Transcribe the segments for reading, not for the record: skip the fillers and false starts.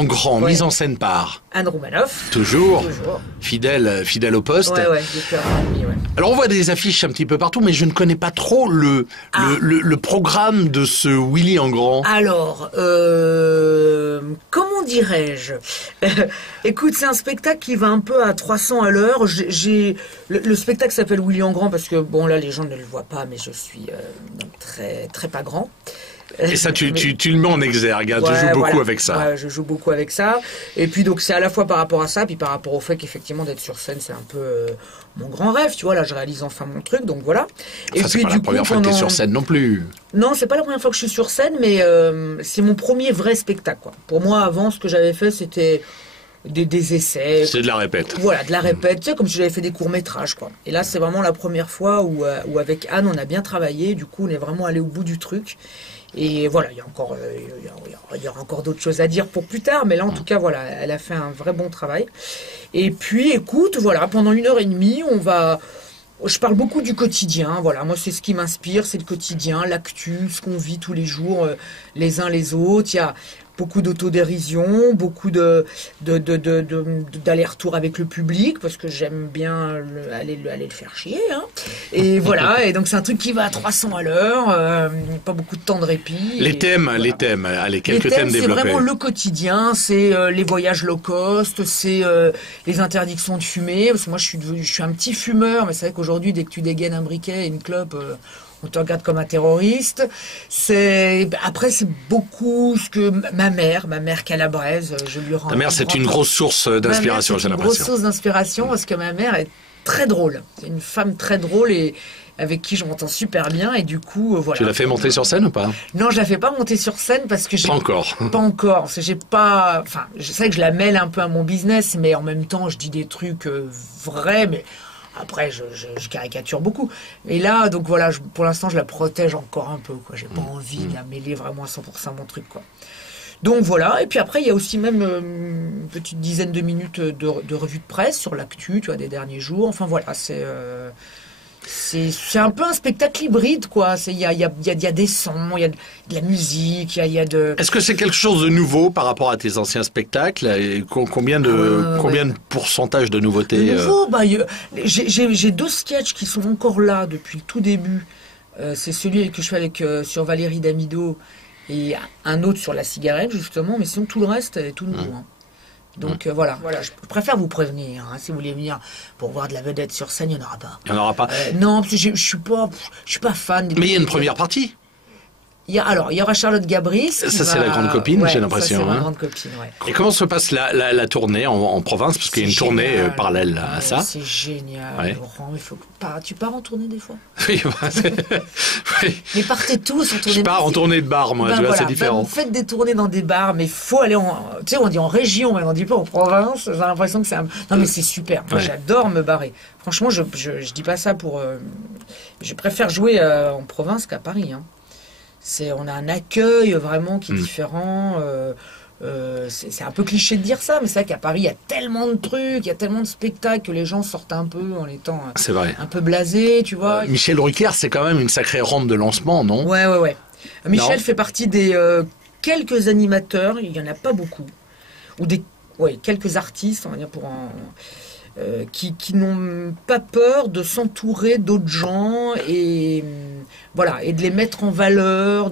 en grand, mise en scène par Anne Roumanoff. toujours. Fidèle au poste. Ouais, depuis un an et demi, ouais. Alors on voit des affiches un petit peu partout, mais je ne connais pas trop le programme de ce Willy en grand. Alors, comment dirais-je? Écoute, c'est un spectacle qui va un peu à 300 à l'heure. Le spectacle s'appelle Willy en grand parce que, bon, là, les gens ne le voient pas, mais je suis donc très, très pas grand. Et ça, tu le mets en exergue, hein, tu joues beaucoup avec ça. Ouais, je joue beaucoup avec ça. Et puis, donc, c'est à la fois par rapport à ça, puis par rapport au fait qu'effectivement, d'être sur scène, c'est un peu mon grand rêve, tu vois. Là, je réalise enfin mon truc, donc voilà. Enfin, c'est pas la première fois que tu es sur scène non plus. Non, c'est pas la première fois que je suis sur scène, mais c'est mon premier vrai spectacle, quoi. Pour moi, avant, ce que j'avais fait, c'était des essais. C'est de la répète. Voilà, de la répète, tu sais, comme si j'avais fait des courts-métrages, quoi. Et là, c'est vraiment la première fois où avec Anne, on a bien travaillé. Du coup, on est vraiment allé au bout du truc. Et voilà, il y aura encore d'autres choses à dire pour plus tard, mais là, en tout cas, voilà, elle a fait un vrai bon travail. Et puis, écoute, voilà, pendant 1 heure et demie, je parle beaucoup du quotidien, voilà, moi c'est ce qui m'inspire, c'est le quotidien, l'actu, ce qu'on vit tous les jours, les uns les autres. Il y a beaucoup d'autodérision, beaucoup d'aller-retour avec le public, parce que j'aime bien aller le faire chier, hein. Et voilà, et donc c'est un truc qui va à 300 à l'heure, pas beaucoup de temps de répit. Les thèmes, allez, quelques thèmes développés. C'est vraiment le quotidien, c'est les voyages low cost, c'est les interdictions de fumer, parce que moi je suis un petit fumeur, mais c'est vrai qu'aujourd'hui, dès que tu dégaines un briquet et une clope, on te regarde comme un terroriste. Après, c'est beaucoup ce que ma mère calabraise, je lui rends. Ta mère, c'est une grosse source d'inspiration, j'ai l'impression. Une grosse source d'inspiration parce que ma mère est très drôle. C'est une femme très drôle et avec qui je m'entends super bien, et du coup, voilà. Tu l'as fait monter sur scène ou pas? Non, je la fais pas monter sur scène parce que pas encore. Pas encore. Parce que j'ai pas, enfin, je sais que je la mêle un peu à mon business, mais en même temps, je dis des trucs vrais, mais après, je caricature beaucoup. Et là, donc voilà, pour l'instant, je la protège encore un peu, quoi. J'ai pas envie de la mêler vraiment à 100% mon truc, quoi. Donc voilà, et puis après, il y a aussi même une petite dizaine de minutes de revue de presse sur l'actu, tu vois, des derniers jours. Enfin voilà, c'est un peu un spectacle hybride, quoi. Il y a des sons, il y a de la musique, il y a de... Est-ce que c'est quelque chose de nouveau par rapport à tes anciens spectacles? Et combien de pourcentage de nouveautés? Nouveau, j'ai 2 sketchs qui sont encore là depuis le tout début. C'est celui que je fais sur Valérie Damido et un autre sur la cigarette, justement. Mais sinon, tout le reste est tout nouveau. Hein. Donc voilà, je préfère vous prévenir, hein, si vous voulez venir pour voir de la vedette sur scène, il n'y en aura pas. Il n'y en aura pas. Non, parce que je suis pas fan. Mais il y a une première partie. Il y aura Charlotte Gabris. Ça, c'est la grande copine, j'ai l'impression. Ça, c'est la grande copine, ouais. Et comment se passe la tournée en province? Parce qu'il y a une tournée parallèle à ça. C'est génial, Laurent. Tu pars en tournée des fois? Oui, oui. Mais partez tous en tournée. Je pars en tournée de bar, moi, tu vois, c'est différent. Faites des tournées dans des bars, mais il faut aller tu sais, on dit en région, mais on dit pas en province. J'ai l'impression que c'est Non, mais c'est super. Moi, j'adore me barrer. Franchement, je dis pas ça pour... je préfère jouer en province qu'à Paris, hein. On a un accueil vraiment qui est différent. C'est un peu cliché de dire ça, mais c'est vrai qu'à Paris, il y a tellement de trucs, il y a tellement de spectacles que les gens sortent un peu en étant un peu blasés, tu vois. Michel Drucker, c'est quand même une sacrée rampe de lancement, non? Ouais. Michel fait partie des quelques animateurs, il n'y en a pas beaucoup, ou quelques artistes, on va dire, qui n'ont pas peur de s'entourer d'autres gens et voilà, et de les mettre en valeur,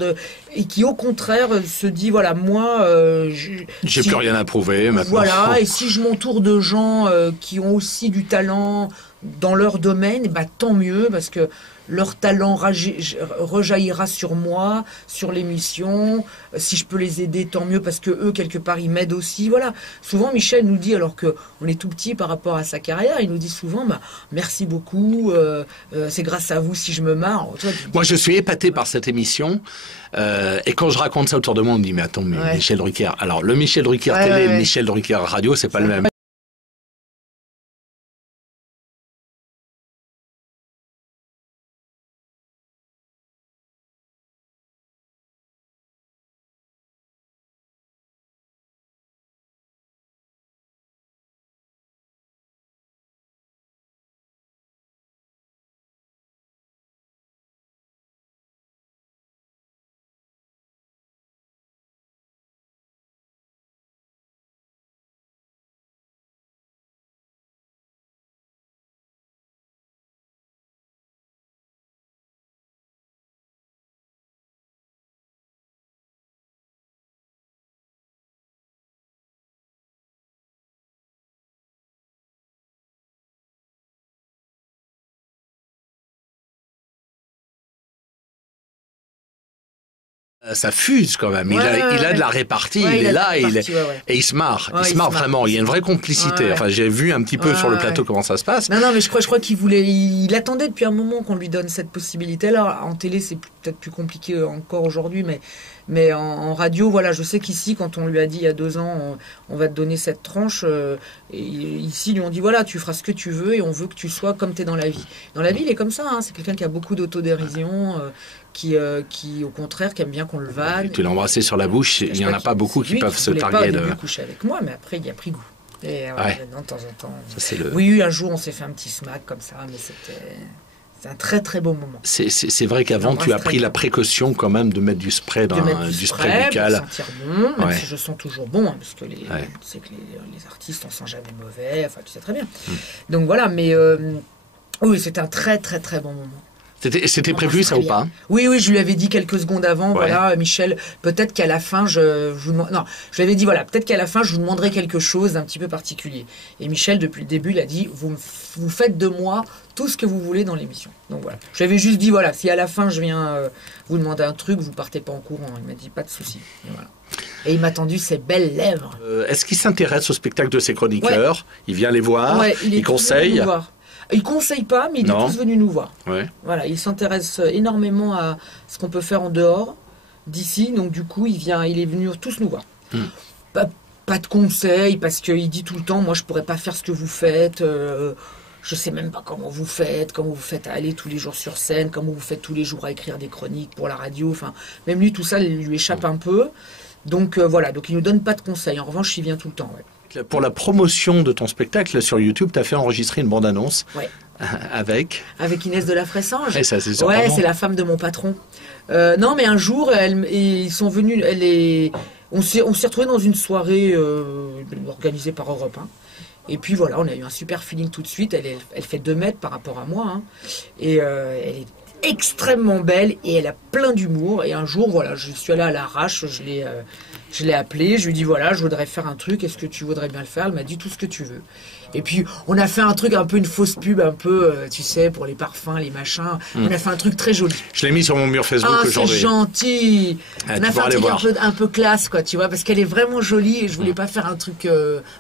et qui au contraire se dit voilà, moi j'ai plus rien à prouver maintenant. Voilà, et si je m'entoure de gens qui ont aussi du talent dans leur domaine, tant mieux, parce que leur talent rejaillira sur moi, sur l'émission. Si je peux les aider, tant mieux, parce que eux, quelque part, ils m'aident aussi. Voilà. Souvent, Michel nous dit, alors qu'on est tout petit par rapport à sa carrière, il nous dit souvent, merci beaucoup, c'est grâce à vous si je me marre. Moi, je suis épaté par cette émission. Et quand je raconte ça autour de moi, on me dit, mais attends, mais Michel Drucker. Alors, le Michel Drucker télé et le Michel Drucker radio, c'est pas le même. Ça fuse quand même. Il a de la répartie, il est là et il se marre. Il se marre vraiment. Il y a une vraie complicité. Enfin, j'ai vu un petit peu sur le plateau comment ça se passe. Non, mais je crois il attendait depuis un moment qu'on lui donne cette possibilité-là. En télé, c'est peut-être plus compliqué encore aujourd'hui, mais en radio, voilà, je sais qu'ici, quand on lui a dit il y a 2 ans, on va te donner cette tranche, et ici, ils lui ont dit, voilà, tu feras ce que tu veux et on veut que tu sois comme tu es dans la vie. Dans la vie, il est comme ça, hein, c'est quelqu'un qui a beaucoup d'autodérision, qui, au contraire, qui aime bien qu'on le vanne. Tu l'as embrassé sur la bouche, il n'y en a pas beaucoup qui peuvent se targuer de... Il voulait pas coucher avec moi, mais après, il a pris goût. Et de temps en temps... Ça, Oui, un jour, on s'est fait un petit smack comme ça, mais c'est un très très beau moment. C'est vrai qu'avant, tu as pris la précaution quand même de mettre du spray du spray buccal. Pour sentir bon, même si je sens toujours bon, hein, parce que tu sais que les artistes, on sent jamais mauvais, enfin tu sais très bien. Donc voilà, mais oui, c'était un très très très bon moment. C'était prévu ça ou pas? Oui, je lui avais dit quelques secondes avant, voilà, Michel, peut-être qu'à la fin, je vous lui avais dit, voilà, peut-être qu'à la fin, je vous demanderai quelque chose d'un petit peu particulier. Et Michel, depuis le début, il a dit, vous faites de moi tout ce que vous voulez dans l'émission. Donc voilà. Je lui avais juste dit, voilà, si à la fin, je viens vous demander un truc, vous partez pas en courant. Il m'a dit, pas de souci. Et voilà. Et il m'a tendu ses belles lèvres. Est-ce qu'il s'intéresse au spectacle de ses chroniqueurs? Il vient les voir, il conseille. Il conseille pas, mais il est tous venu nous voir. Ouais. Voilà, il s'intéresse énormément à ce qu'on peut faire en dehors d'ici, donc du coup, il est venu tous nous voir. Pas de conseils, parce qu'il dit tout le temps, moi, je pourrais pas faire ce que vous faites. Je sais même pas comment vous faites à aller tous les jours sur scène, comment vous faites tous les jours à écrire des chroniques pour la radio. Enfin, même lui, tout ça, lui échappe un peu. Donc voilà, donc il nous donne pas de conseils. En revanche, il vient tout le temps. Ouais. Pour la promotion de ton spectacle sur YouTube, tu as fait enregistrer une bande-annonce avec Inès de la Fressange. Et ça, c'est surprenant. Ouais, c'est la femme de mon patron. Non, mais un jour, ils sont venus. On s'est retrouvés dans une soirée organisée par Europe 1. Et puis voilà, on a eu un super feeling tout de suite. Elle fait 2 mètres par rapport à moi. Hein. Et elle est extrêmement belle et elle a plein d'humour. Et un jour, voilà, je suis allée à l'arrache, je l'ai appelée, je lui ai dit voilà, je voudrais faire un truc, est-ce que tu voudrais bien le faire? Elle m'a dit tout ce que tu veux. Et puis on a fait un truc un peu, une fausse pub, un peu, tu sais, pour les parfums, les machins. On a fait un truc très joli. Je l'ai mis sur mon mur Facebook aujourd'hui. C'est gentil. On a fait un truc un peu classe, quoi, tu vois, parce qu'elle est vraiment jolie et je voulais pas faire un truc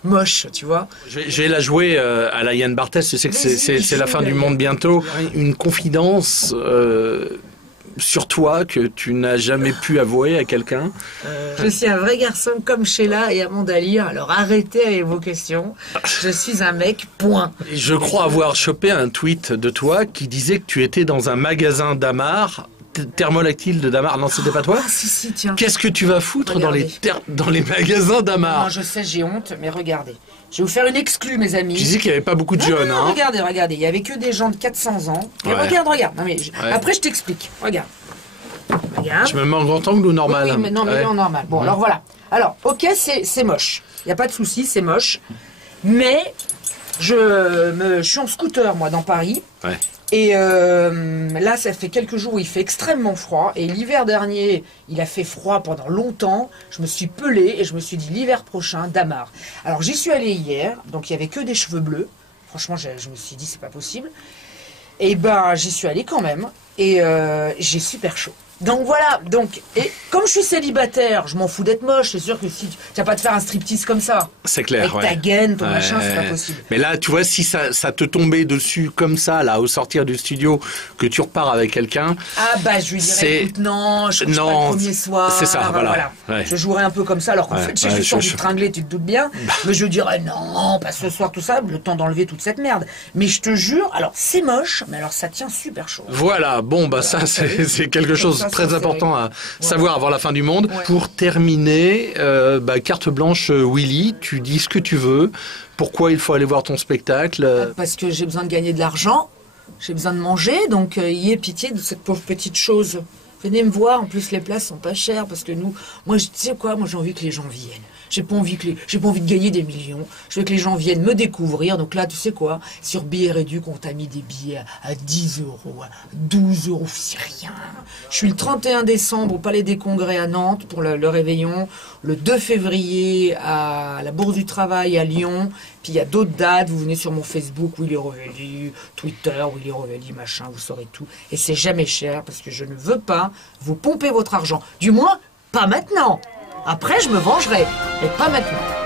moche, tu vois. Je vais la jouer à la Yann Barthès, tu sais que c'est la fin du monde bientôt. Une confidence sur toi que tu n'as jamais pu avouer à quelqu'un? Je suis un vrai garçon comme Sheila et Amanda Lear, alors arrêtez avec vos questions. Je suis un mec, point. Je crois avoir chopé un tweet de toi qui disait que tu étais dans un magasin d'Amar, Thermolactyle de Damar. Non, c'était pas toi? Ah, si, tiens. Qu'est-ce que tu vas foutre dans les magasins d'Amar? Non, je sais, j'ai honte, mais regardez. Je vais vous faire une exclue, mes amis. Je disais qu'il n'y avait pas beaucoup de jeunes. Non, regardez. Il n'y avait que des gens de 400 ans. Et regarde. Non, mais après, je t'explique. Regarde. Je me mets en grand angle ou normal? Oui, mais non, mais en normal. Bon, alors voilà. Alors, ok, c'est moche. Il n'y a pas de souci, c'est moche. Mais je suis en scooter, moi, dans Paris. Ouais. Et là, ça fait quelques jours où il fait extrêmement froid. Et l'hiver dernier, il a fait froid pendant longtemps. Je me suis pelée et je me suis dit l'hiver prochain, Damar. Alors, j'y suis allée hier. Donc, il n'y avait que des cheveux bleus. Franchement, je me suis dit, c'est pas possible. Et ben, j'y suis allée quand même. Et j'ai super chaud. Donc voilà, et comme je suis célibataire, je m'en fous d'être moche, c'est sûr que si tu vas pas te faire un striptease comme ça. C'est clair, avec ta gaine, ton machin, c'est pas possible. Mais là, tu vois, si ça te tombait dessus comme ça, là, au sortir du studio, que tu repars avec quelqu'un... Ah bah, je lui dirais, écoute, non, je couche pas le premier soir. C'est ça, voilà. Ouais. Je jouerais un peu comme ça, alors qu'en fait, j'ai juste envie de tringler, tu te doutes bien. Mais je dirais, non, pas ce soir, tout ça, le temps d'enlever toute cette merde. Mais je te jure, alors, c'est moche, mais alors, ça tient super chaud. Voilà, bon, bah ça, c'est quelque chose très important à savoir avant la fin du monde. Ouais. Pour terminer, carte blanche Willy, tu dis ce que tu veux. Pourquoi il faut aller voir ton spectacle? Parce que j'ai besoin de gagner de l'argent, j'ai besoin de manger, donc ayez pitié de cette pauvre petite chose. Venez me voir, en plus les places sont pas chères, parce que moi tu sais quoi, moi j'ai envie que les gens viennent. J'ai pas envie de gagner des millions. Je veux que les gens viennent me découvrir. Donc là, tu sais quoi? Sur Billets Réduc, on t'a mis des billets à 10 euros, à 12 euros, c'est rien. Je suis le 31 décembre au Palais des Congrès à Nantes pour le réveillon. Le 2 février à la Bourse du Travail à Lyon. Puis il y a d'autres dates. Vous venez sur mon Facebook, Willy Rovelli, Twitter, Willy Rovelli, machin, vous saurez tout. Et c'est jamais cher parce que je ne veux pas vous pomper votre argent. Du moins, pas maintenant. Après, je me vengerai, mais pas maintenant.